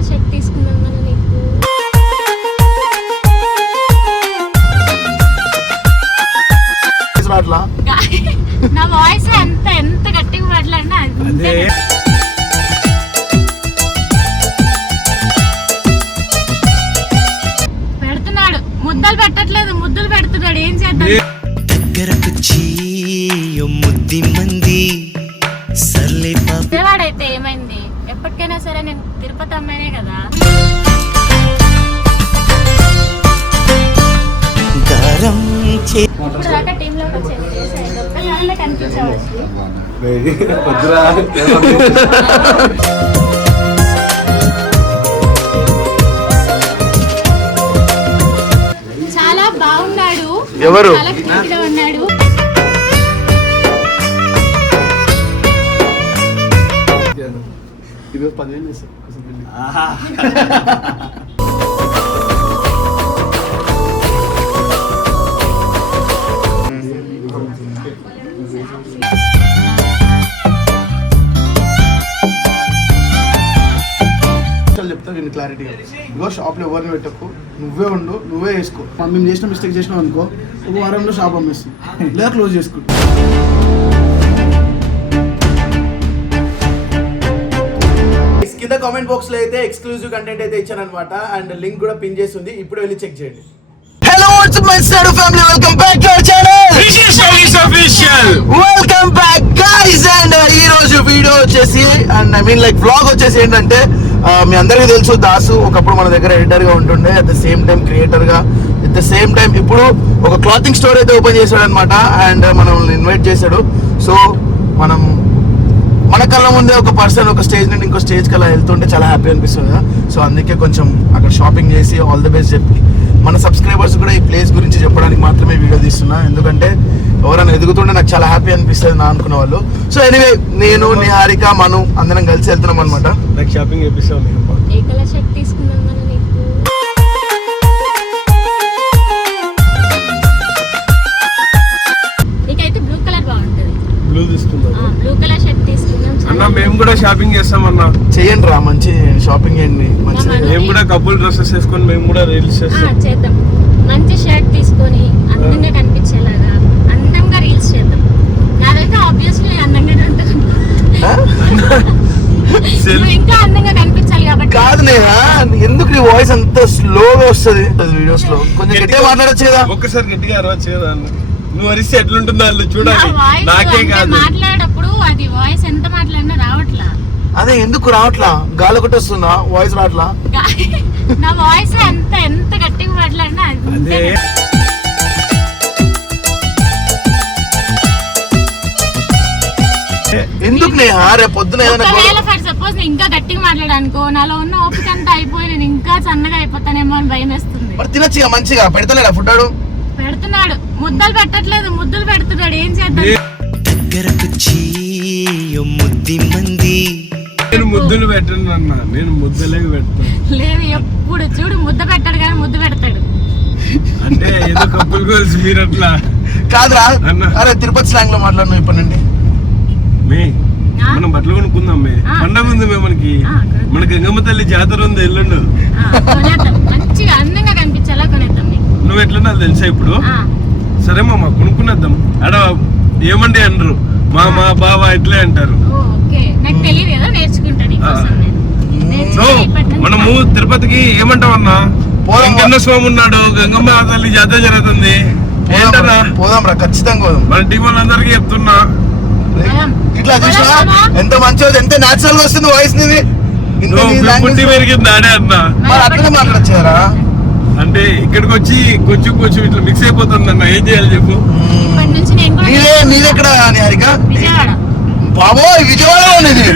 Colour shirt తీసుకుందాం మనం నీకు. నా వాయిస్ ఎంత గట్టిగా మాట్లాడినా అంతే. పెడుతున్నాడు ముద్దలు పెట్టట్లేదు, ముద్దులు పెడుతున్నాడు. ఏం చేద్దాం? విజయవాడైతే ఏమైంది? ఎప్పటికైనా సరే నేను తిరుపతి అమ్మాయినే కదా. ఇప్పుడు దాకా టీమ్ లోకి వచ్చేది కనిపించవచ్చు. చాలా బాగున్నాడు, ఎవరు చాలా క్యూట్ గా ఉన్నాడు. చెప్తా నేను క్లారిటీగా. ఇగో షాప్లో ఎవరిని పెట్టకు, నువ్వే ఉండు, నువ్వే వేసుకో. మేము చేసిన మిస్టేక్ చేసినావు అనుకో, ఒక వారంలో షాప్ అమ్మేస్తుంది లేదా క్లోజ్ చేసుకుంటా. కింద కామెంట్ బాక్స్ లో అయితే ఎక్స్క్లూజివ్ కంటెంట్ అయితే ఇచ్చాను అనమాట, అండ్ లింక్ కూడా పిన్ చేస్తుంది. ఇప్పుడు వెళ్ళి చెక్ చేయండి. Hello what's my side family, welcome back to our channel Vishesh official. Welcome back guys. And ఈ రోజు వీడియో వచ్చేసి, and I mean like vlog వచ్చేసి ఏంటంటే, మీ అందరికీ తెలుసు దాసు ఒకప్పుడు మన దగ్గర ఎడిటర్ గా ఉంటుండే, at the same time creator గా, అట్ ద సేమ్ టైం ఇప్పుడు ఒక క్లాతింగ్ స్టోర్ అయితే ఓపెన్ చేశాడు అనమాట. అండ్ మనల్ని ఇన్వైట్ చేశాడు. సో మనం మన కళ్ళ ముందే ఒక పర్సన్ ఒక స్టేజ్ నుండి ఇంకో స్టేజ్ కల్లా వెళ్తుంటే చాలా హ్యాపీ అనిపిస్తుంది కదా. సో అందుకే కొంచెం అక్కడ షాపింగ్ చేసి ఆల్ ది బెస్ట్ చెప్పి మన సబ్స్క్రైబర్స్ కూడా ఈ ప్లేస్ గురించి చెప్పడానికి మాత్రమే వీడియో తీస్తున్నా. ఎందుకంటే ఎవరైనా ఎదుగుతుంటే నాకు చాలా హ్యాపీ అనిపిస్తుంది నా అనుకున్న వాళ్ళు. సో ఎనీవే, నేను నిహారిక మను అందరం కలిసి వెళ్తున్నాం అనమాట. నాకు షాపింగ్ చేపిస్తాం. ఏ కలర్ షర్ట్ తీసుకుందాం మనం నీకు? నీకైతే బ్లూ కలర్ బాగుంటది. బ్లూ తీసుకుందాం. బ్లూ కలర్ షర్ట్ తీసుకుందాం. అన్న మేము కూడా షాపింగ్ చేస్తాం అన్న. చేయండి రా, మంచి షాపింగ్ చేయండి. మంచి మేము కూడా కపుల్ డ్రెస్సెస్ వేసుకొని మేము కూడా రీల్స్ చేస్తాం. చేద్దాం. మంచి షర్ట్ తీసుకొని అందంగా కనిపించేలాగా అందంగా రీల్స్ చేద్దాం. నాదైతే ఆబ్వియస్లీ అందంగానే ఉంటుంది. ఇంకా అందంగా కనిపించాలి కాబట్టి. కాదు నేహా, ఎందుకు నీ వాయిస్ అంత స్లోగా వస్తుంది వీడియోస్ లో? కొంచెం గట్టిగా మాట్లాడచ్చు కదా. ఒక్కసారి గట్టిగా అరవచ్చు కదా అన్న. నువ్వు అరిస్తే ఎట్లుంటుందో వాళ్ళు చూడాలి. నాకే కాదు, మాట్లాడేటప్పుడు అది వాయిస్ ఎంత మాట్లాడినా రావట్లా. అదే ఎందుకు రావట్లా? గాలి ఒకటి వస్తుందా, వాయిస్ రావట్లా? నా వాయిస్ ఎంత గట్టిగా మాట్లాడినా అదే. ఎందుకు నేహా రేపు పొద్దున ఫర్ సపోజ్ నేను ఇంకా గట్టిగా మాట్లాడానుకో, నాలో ఉన్న ఓపిక అంతా అయిపోయి నేను ఇంకా సన్నగా అయిపోతానేమో అని భయం వేస్తుంది. తినచ్చుగా మంచిగా. పెడతలేడా ఫుడ్? పెడుతున్నాడు, ముద్దలు పెట్టట్లేదు, ముద్దులు పెడుతున్నాడు. ఏం చేద్దాం? నేను ముద్దులు పెట్టను అన్న, నేను ముద్దలే పెడతాను. లేదు, ఎప్పుడు చూడు ముద్ద పెట్టాడు కానీ ముద్దు పెడతాడు. అంటే ఏదో కప్పులు కోల్సి మీరు అట్లా కాదురా. అరే తిరుపతి స్లాంగ్ లో మాట్లాడినా ఇప్పటి నుండి. మనం బట్టలు కొనుక్కుందాం. పండగ ఉంది మనకి. మన గంగమ్మ తల్లి జాతర ఉంది ఎల్లుండు. మంచిగా అందంగా కనిపించేలా కొనేద్దాం. నువ్వు ఎట్లా నాకు తెలుసా ఇప్పుడు? సరే మామ కొనుక్కునేద్దాం. ఆడ ఏమండి అనరు, మా బావ ఎట్లే అంటారు. మనము తిరుపతికి ఏమంటాం అన్నా, వెంకన్న స్వామి ఉన్నాడు, గంగమ్మ తల్లి జాతర జరుగుతుంది. ఏంటన్నా పోదాం రా, ఖచ్చితంగా పోదాం. మన టీం వాళ్ళందరికీ చెప్తున్నా. ఇట్లా చూసా ఎంత మంచిగా, ఎంత న్యాచురల్ గా వస్తుంది వాయిస్ నీది. పుట్టి పెరిగింది ఆడే అన్న. మరి అట్లనే మాట్లాడచ్చారా? అంటే ఇక్కడికి వచ్చి కొంచెం ఇట్లా మిక్స్ అయిపోతుంది అన్న. ఏం చేయాలి చెప్పు? నీదెక్కడ నిహారిక? బాబోయ్ విజయవాడ అనేది.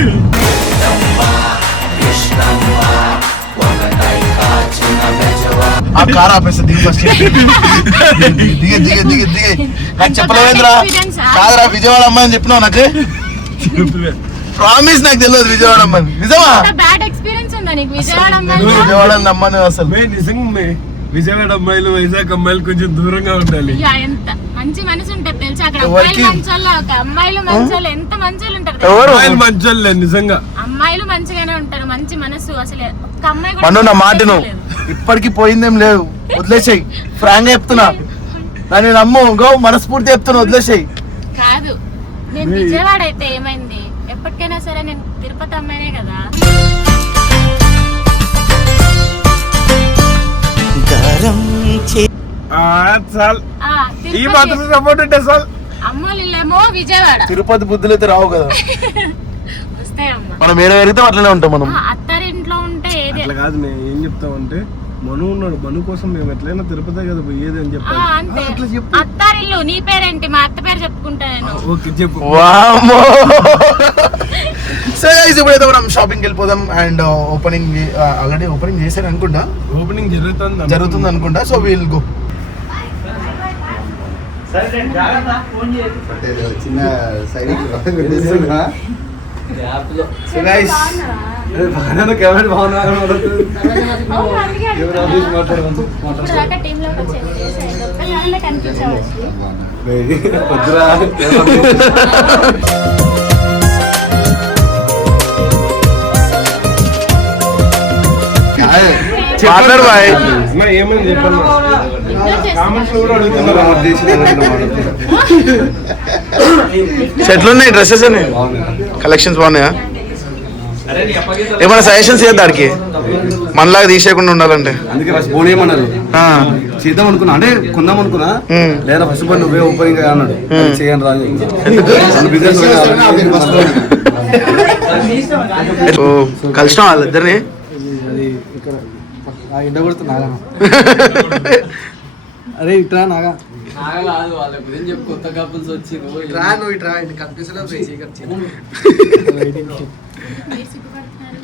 ఆ కార్ ఆపేస్తా, దిగి ఫస్ట్ దిగి నాకు చెప్పలేదురా. కాదురా విజయవాడ అమ్మాయి అని చెప్పినావు నాకు. ప్రామిస్, నాకు తెలియదు విజయవాడ అమ్మాయి. నిజమా? విజయవాడ నమ్మను అసలు. నిజంగా విజయవాడ అమ్మాయిలు వైజాగ్ అమ్మాయిలు కొంచెం దూరంగా ఉండాలి. మంచి మనసు ఉంటది తెలుసా అక్కడ. ఎవరికి? అబ్బాయిలు మంచోళ్ళు, ఒక అమ్మాయిలు మంచోళ్ళు, ఎంత మంచోళ్ళు ఉంటారు తెలుసా? ఎవరు అమ్మాయిలు మంచోళ్ళే నిజంగా. అమ్మాయిలు మంచిగానే ఉంటారు, మంచి మనసు. అసలు ఒక అమ్మాయి మను నా మాట లేదు. ఇప్పటికి పోయిందేం లేదు, వదిలేసేయి. ఫ్రాంక్ చెప్తున్నా, నన్ను నమ్ము. గో మనస్ఫూర్తి చెప్తున్నా, వదిలేసేయి. కాదు, నేను విజయవాడ అయితే ఏమైంది, ఎప్పటికైనా సరే నేను తిరుపతి అమ్మాయినే కదా. చాలు ఆ, ఈ తిరుపతి. మాత్రం సపోర్ట్ ఉంటే చాలు. అమ్మోళ్ళేమో విజయవాడ తిరుపతి బుద్ధులు అయితే రావు కదా. వస్తాయమ్మా. మనం ఏడ పెరిగితే అట్లనే ఉంటాం మనం. అత్తారింట్లో ఉంటే ఏది అట్లా కాదు, నేను ఏం చెప్తామంటే మను ఉన్నాడు, మను కోసం మేము ఎట్లయినా తిరుపతి కదా పోయేది అని చెప్పాలి. అంతే. అట్లా చెప్పు. అత్తారిల్లు నీ పేరేంటి? మా అత్త పేరు చెప్పుకుంటా నేను. ఓకే చెప్పు. వామ్మో. సో గైస్, ఇప్పుడైతే మనం షాపింగ్కి వెళ్ళిపోదాం. అండ్ ఓపెనింగ్ ఆల్రెడీ ఓపెనింగ్ చేశారు అనుకుంటా, ఓపెనింగ్ జరుగుతుంది అనుకుంటా. So will go. చిన్న సైనిక్ సో గైస్, ఇప్పుడు దాకా టీంలోకి వచ్చేది ఒక్కళ్ళ కనిపించవచ్చు. మాట్లాడు బాయ్. ఏమని చెప్పాను, కామెంట్స్ కూడా అడుగుతున్నారు. సెట్లు ఉన్నాయి, డ్రెస్సెస్ ఉన్నాయి, కలెక్షన్స్ బాగున్నాయా? ఏమైనా సజెషన్స్ ఇవ్వద్దు దానికి, మనలాగా తీసేయకుండా ఉండాలంటే. అందుకే ఫస్ట్ ఫోన్ ఏమన్నారు, ఆ, చేద్దాం అనుకున్నా, అంటే కొందాం అనుకున్నా, లేదా ఫస్ట్ ఫోన్ నువ్వే ఓపెనింగ్ అన్నాడు. చేయండి రాజు బిజినెస్ ఓ, కలిసిన వాళ్ళిద్దరిని. ఎండ కొడుతున్నా అరే ఇట్రా నాగా వాళ్ళ గురించి చెప్పు, కొత్త కపుల్స్ వచ్చి నువ్వు ఇట్రా ఇంటి కనిపిస్తలేవు మీరు సిగ్గుపడుతున్నారు.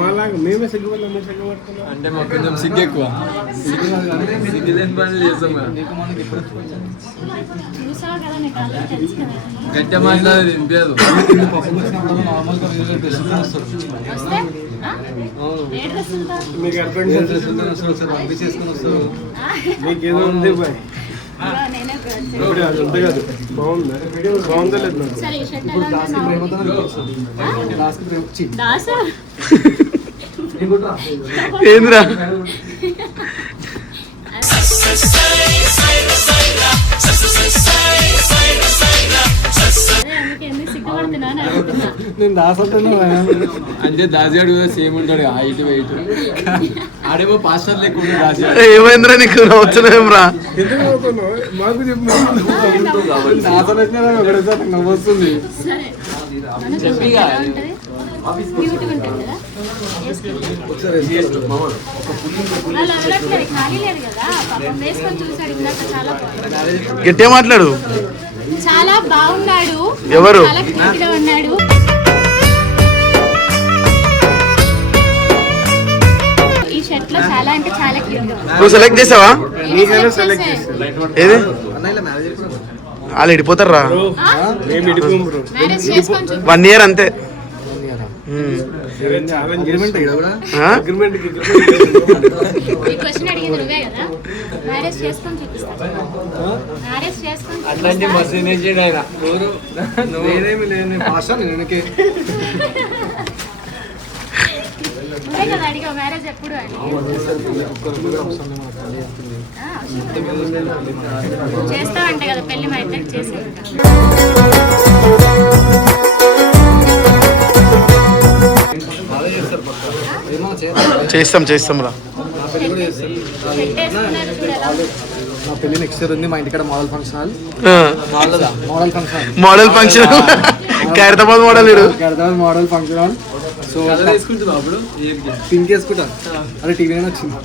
మాలాగా మేమే సిగ్గుపడలేం, మీరు సిగ్గుపడుతున్నాం. అంటే మాకు కొంచెం సిగ్గు ఎక్కువ, సిగ్గు లేని పనులు చేస్తాం కదా. చూసావు కదా, నీకు ఆల్రెడీ తెలుసు కదా. గట్టిగా మాట్లాడేది వినిపించదు. వస్తే ఏ డ్రెస్ ఉందా? మీకు అర్థం కాదు. మీకేదో ఉంది బాయ్. నేనే డ్రెస్. ఇప్పుడు అది అంతే కాదు, బాగుందా? బాగుందా లేదు నాకు? సరే, ఈ షర్ట్ ఎలా ఉందా? దాసా ఏంద్రా? ఎందుకు సిగ్గుపడుతున్నా అని అడుగుతున్నా. నేను దాసంటున్నా అంటే దాసిగాడు కూడా సేమ్ ఉంటాడు, హైట్ వెయిట్. ఆడేమో పాస్టర్ లేకుండా దాసిగాడు. ఏమైందిరా నీకు, నవ్వుతున్నాం రా? ఎందుకు అవుతున్నావు? మాకు చెప్పు. దాసంటే నవ్వొస్తుంది. సరే, మనకు ఎలా ఉంటుంది? క్యూట్గా ఉంటుంది కదా. వాళ్ళు అడగట్లేదు, ఖాళీ లేదు కదా. పాపం వేసుకొని చూసాడు ఇందాక, చాలా బాగుంది. గట్టిగా మాట్లాడు. చాలా బాగున్నాడు. ఎవరు? చాలా క్యూట్ గా ఉన్నాడు. ఈ షర్ట్ లో చాలా అంటే చాలా క్యూట్ గా ఉంది. నువ్వు సెలెక్ట్ చేసావా? నీకైనా సెలెక్ట్ చేసి ఏది? వాళ్ళు ఇడిపోతారు రా. మేము ఇడిపోం బ్రో. మ్యారేజ్ చేసుకొని చూపి. 1 year అంతే. అగ్రిమెంట్ ఆ? ఈ క్వశ్చన్ అడిగింది నువ్వే కదా. మ్యారేజ్ చేసుకొని చూపిస్తా. మ్యారేజ్ చేసుకొని అట్లాంటి మస్తు తినేసాడు ఆయన. నేనేమి లేని భాష నేనకే నువ్వే కదా అడిగావు మ్యారేజ్ ఎప్పుడు అని. చేస్తావంటే కదా పెళ్లి, మా ఇద్దరికి చేసి చేస్తాం రా. పెట్టేసుకున్నారు చూడు ఎలా ఉంది. నా పెళ్లి నెక్స్ట్ ఇయర్ ఉంది. మా ఇంటికాడ మోడల్ ఫంక్షన్ హాల్, వాళ్ళదా? Model function hall, model function, Khairatabad model ఇడు. Model function hall. So colour వేసుకుంటున్నావు అప్పుడు ఏరికి? పింక్ వేసుకుంటా. అరే టీవీ వచ్చింది.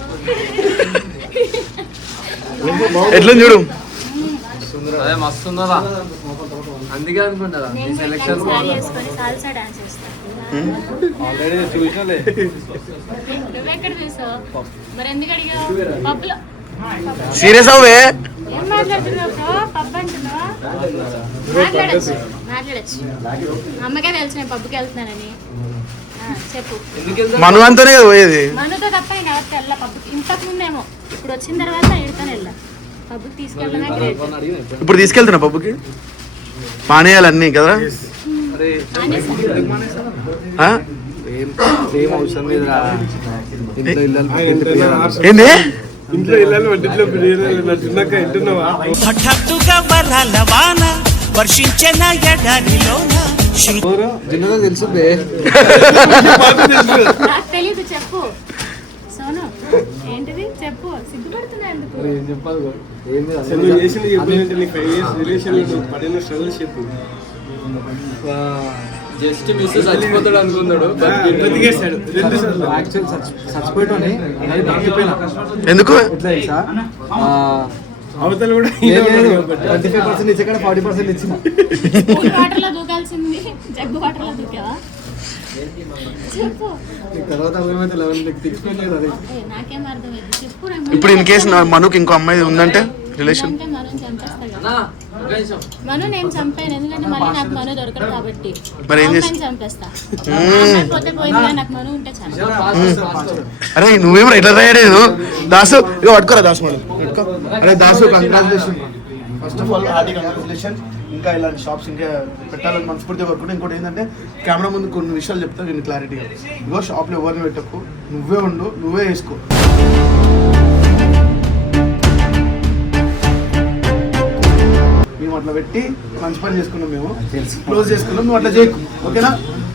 ఎట్లా చూడు. అదే మస్తు ఉన్నదా, అందుకే అనుకుంటా నేను సెలెక్షన్ సారీ వేసుకొని సాల్సా డాన్స్ చేస్తాను. ఆల్రెడీ చూసినాలే. నువ్వెక్కడ చూసావు? మరి ఎందుకు అడిగావు? పబ్లో సీరియస్ అవే. ఏం మాట్లాడుతున్నావు బ్రో? పబ్ అంటున్నావా? మాట్లాడచ్చు. అమ్మకే తెలుసు నేను పబ్కి వెళ్తున్నానని. చెప్పు. మను అంతనే కదా పోయేది. మనుతో తప్ప ఇంకా ఎవరికి వెళ్ళా పబ్కి. ఇంతకు ముందేమో, ఇప్పుడు వచ్చిన తర్వాత ఇడితోనే వెళ్ళా. పబ్బుకి తీసుకెళ్ళడమే గ్రేట్. ఇప్పుడు తీసుకెళ్తున్నా పబ్బుకి మానేయాలన్నీ కదా. ఆ? ఏం అవసరం లేదురా. ఇంట్లో ఇల్లు ఏంది ఇంట్లో ఇళ్ళని వడ్డీలో బిర్యానీ తిన్నాక ఇంటున్నావా? హఠాత్తుగా వరాల వాన వర్షించిన ఎడారిలోన జిన్నగా తెలుసు బే. నాకు తెలీదు, చెప్పు సోను. ఏంటిది చెప్పు, సిగ్గుపడుతున్నా ఎందుకు? ఏం చెప్పాలి బ్రో? ఏం లేదు. అసలు నువ్వు చేసింది చెప్పాలంటే నీకు 5 years రిలేషన్ పడిన స్ట్రగుల్స్ చెప్పు. జస్ట్ మిస్ చచ్చిపోతాడు అనుకున్నాడు. బతికేస్తాడు 2 సార్లు. యాక్చువల్ చచ్చిపోయాని అది బతికిపోయినా. ఎందుకు ఎట్లా తెలుసా? అవతల కూడా 25% ఇచ్చే కాడ 40% ఇచ్చిన. కూల్ వాటర్ లో దూకాల్సింది జగ్గు వాటర్ లో దూకావా? చెప్పు. తర్వాత ఏమైతే 11 తీసుకులేదు అది. నాకేం అర్థమైంది చెప్పు. ఇప్పుడు ఇన్ కేసు మనుకి ఇంకో అమ్మాయి ఉందంటే రిలేషన్ అంటే మనం చంపేస్తా కదా. మను నేను చంపాను, ఎందుకంటే మళ్ళీ నాకు మను దొరకదు కాబట్టి. మరి ఏం చేస్తా? అమ్మాయిని చంపేస్తా. ఆ అమ్మాయి పోతే పోయింది కానీ నాకు మను ఉంటే చాలు. అరే నువ్వేమో ఎట్లా తయారు దాసు ఇక పట్టుకోరా దాసు మనం పట్టుకో. అరే Dasu congratulation, first of all hearty congratulation. ఇంకా ఇలాంటి షాప్స్ ఇంకా పెట్టాలని మనస్ఫూర్తిగా కోరుకుంటే. ఇంకోటి ఏంటంటే కెమెరా ముందు కొన్ని విషయాలు చెప్తా నేను క్లారిటీగా. ఇగో షాప్లో ఎవరిని పెట్టకు, నువ్వే ఉండు, నువ్వే వేసుకో. మేము అట్లా పెట్టి మంచి పని చేసుకున్నాం, మేము క్లోజ్ చేసుకున్నాం. నువ్వు అట్లా చేయకు, ఓకేనా?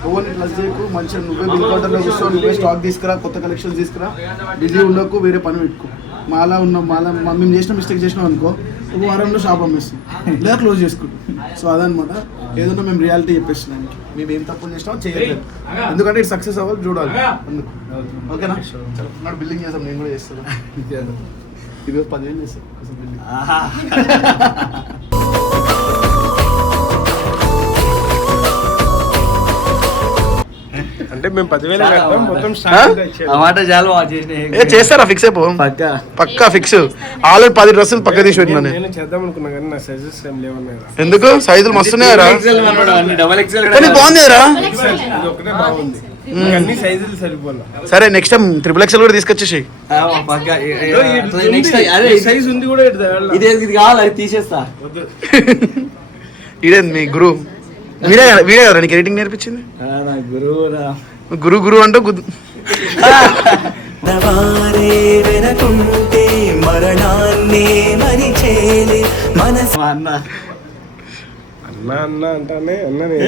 ఎవరిని ప్లస్ చేయకు, మంచిగా నువ్వే బిల్ కౌంటర్లో కూర్చో, నువ్వే స్టాక్ తీసుకురా, కొత్త కలెక్షన్స్ తీసుకురా, బిజీ ఉండకు, వేరే పని పెట్టుకో. మాలా ఉన్నాం, మేము చేసిన మిస్టేక్ చేసినాం అనుకో, ఒక వారంలో షాప్ అమ్మేస్తాం లేదా క్లోజ్ చేసుకుంటాం. సో అదనమాట, ఏదన్నా మేము రియాలిటీ చెప్పేస్తున్నాం. మేము ఏం తప్పు చేసినామో చేయలేదు, ఎందుకంటే ఇది సక్సెస్ అవ్వాలి చూడాలి అందుకు, ఓకేనా? నాకు బిల్లింగ్ చేస్తాం, నేను కూడా చేస్తాను. ఇది 10,000 చేస్తాం అసలు బిల్లింగ్. అంటే మేము 10,000 కడతాం మొత్తం స్టార్ట్ చేస్తారా? ఫిక్స్ అయిపో, పక్కా ఫిక్స్. ఆల్రెడీ 10 డ్రెస్సులు పక్క తీసి పెట్టినా నేను చేద్దాం అనుకున్నా కానీ నా సైజెస్ ఏం లేవన్నాయి. ఎందుకు? సైజులు మస్తున్నాయరా, కానీ బాగుందిరా. ఇది ఒకటే బాగుంది, అన్ని సైజులు సరిపోలా. సరే నెక్స్ట్ టైం XXL కూడా తీసుకొచ్చేసి. సైజ్ ఉంది కూడా ఇది కావాలి, అది తీసేస్తా. ఇదేంది మీ గురువు? వీడే కదా నీకు ఎడిటింగ్ నేర్పించింది? గురు గురు అంటూ నవారే వెనకుంటే మరణాన్నే మరిచేలే మనసు అన్న అన్న అంటానే అన్ననే.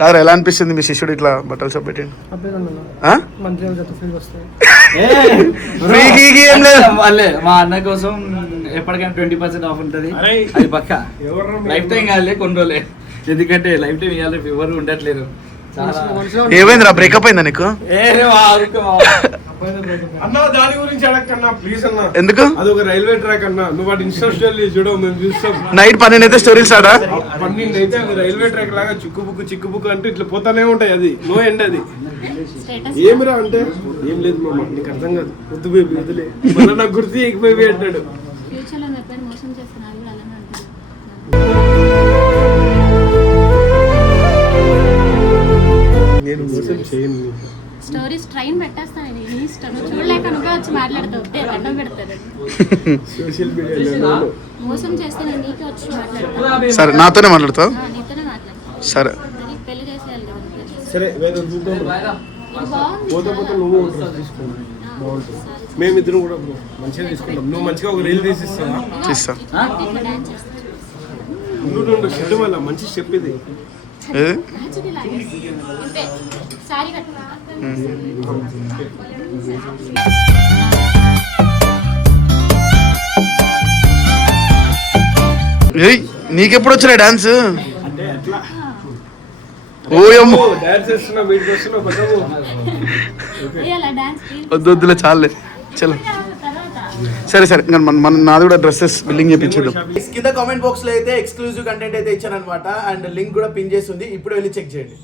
కాదు, ఎలా అనిపిస్తుంది మీ శిష్యుడు ఇట్లా బట్టలు షాప్ పెట్టిండు? ఏం లేదు, మా అన్న కోసం ఎప్పటికైనా 20% ఆఫ్ ఉంటది. అది పక్క లైఫ్ టైం కాదు, కొన్ని రోజులే. ఎందుకంటే లైఫ్ టైం ఇవ్వాలి, ఎవరు ఉండట్లేదు. ఏమైందిరా, బ్రేకప్ అయిందా నీకు? అన్న దాని గురించి అడగన్నా ప్లీజ్ అన్న. ఎందుకు? అది ఒక రైల్వే ట్రాక్ అన్న, నువ్వు వాటి ఇన్స్టా స్టోరీ చూడ, మేము చూస్తాం. నైట్ 12 అయితే స్టోరీస్ ఆడా 12 అయితే రైల్వే ట్రాక్ లాగా చిక్కుబుక్కు అంటూ ఇట్లా పోతానే ఉంటాయి. అది నో ఎండ్. అది ఏమిరా అంటే ఏం లేదు మామ, నీకు అర్థం కాదు, వద్దు బేబీ వదిలే, మళ్ళీ నాకు గుర్తు ఎక్కిపోయి అంటాడు. ఫ్యూచర్ లో ఎప్పుడైనా మోసం చేస్తున్నా కూడా అలానే అంటారు. నేను మోసం చేయను. స్టోరీస్ ట్రైన్ పెట్టేస్తాను నేను, నీ ఇష్టం. నువ్వు చూడలేక నువ్వే వచ్చి మాట్లాడతావు, దండం పెడతాడు. సోషల్ మీడియాలో మోసం చేస్తే నేను నీకే వచ్చి మాట్లాడతాను. సరే నాతోనే మాట్లాడతావు? నీతోనే మాట్లాడతాను. సరే అది పెళ్లి చేసేయాలి కదా. సరే వేరే చూద్దాం. ఇది బాగుంది. పోతే నువ్వు డ్రెస్ తీసుకుంటావు, బాగుంటుంది. మేమిద్దరం కూడా మంచిగా తీసుకుంటాం. నువ్వు మంచిగా ఒక రీల్ తీసిస్తావా? తీస్తా. ఇట్లా డాన్స్ చేస్తాను. నువ్వు షెడ్ వల్ల మంచి స్టెప్ ఇది. యాక్చువల్లీ లాగేసి ఇంతే సారీ కట్టుకుంటా. నీకెప్పుడు వచ్చినా డాన్స్? అంటే అట్లా ఓయమ్మో, డాన్స్ చేస్తున్నా, వీటికి వస్తున్నా, పక్కకు. అలా డాన్స్ వద్దులే చాలే, చలో. సరే సరే, మన నాది కూడా డ్రెస్సెస్ బిల్లింగ్ చేయించేద్దాం. కింద కామెంట్ బాక్స్ లో అయితే ఎక్స్క్లూజివ్ కంటెంట్ అయితే ఇచ్చాను అనమాట, అండ్ లింక్ కూడా పిన్ చేస్తుంది, ఇప్పుడు వెళ్ళి చెక్ చేయండి.